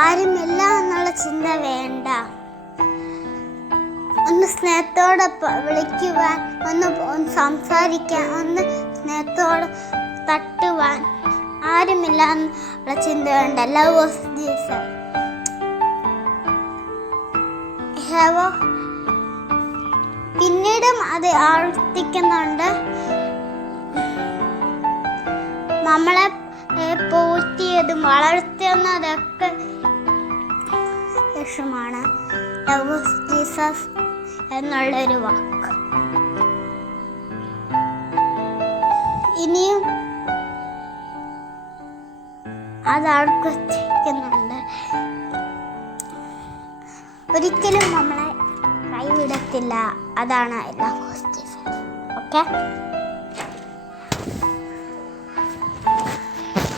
ആരുമില്ല എന്നുള്ള ചിന്ത വേണ്ട. ഒന്ന് സ്നേഹത്തോടെ വിളിക്കുവാൻ, ഒന്ന് സംസാരിക്കാൻ, ഒന്ന് സ്നേഹത്തോടെ തട്ടുവാൻ ആരുമില്ല എന്നുള്ള ചിന്ത വേണ്ട. Love of Jesus. പിന്നീടും അത് ആവർത്തിക്കുന്നുണ്ട്. നമ്മളെ പോറ്റിയതും വളർത്തുന്നതൊക്കെ യേശുവാണ്. ലവ് ഓഫ് ജീസസ് എന്നുള്ളൊരു വാക്ക് ഇനിയും അത് ആവർത്തിക്കുന്നുണ്ട്. ഒരിക്കലും നമ്മളെ കൈവിടത്തില്ല. അതാണ് ലവ് ഓഫ് ജീസസ്. ഓക്കെ.